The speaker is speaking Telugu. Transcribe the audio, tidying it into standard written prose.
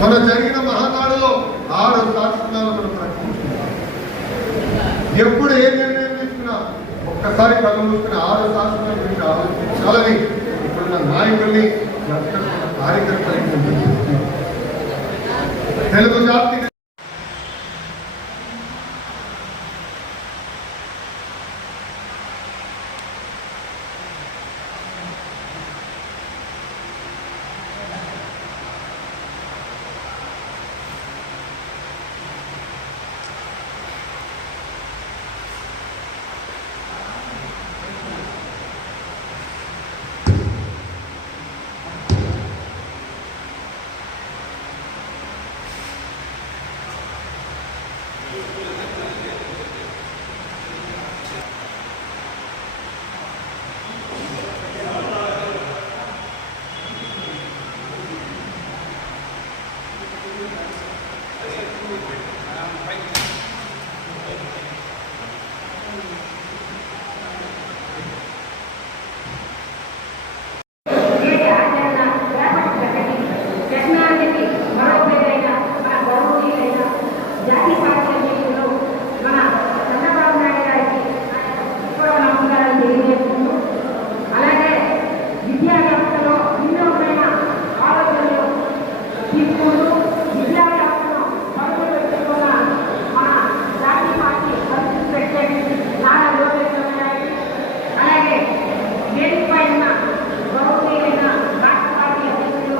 మన జరిగిన మహానాడులో 6 శాసనాలు మనం ప్రకటించాం. ఎప్పుడు ఏ నిర్ణయం తీసుకున్నా ఒక్కసారి కళ్ళు మూసుకుని 6 శాసనాల గురించి ఆలోచించాలని ఇప్పుడున్న నాయకుల్ని కార్యకర్తలు తెలుగు జాతి దేనిపైన గౌరవనీయులైన రాష్ట్ర పార్టీ అధ్యక్షులు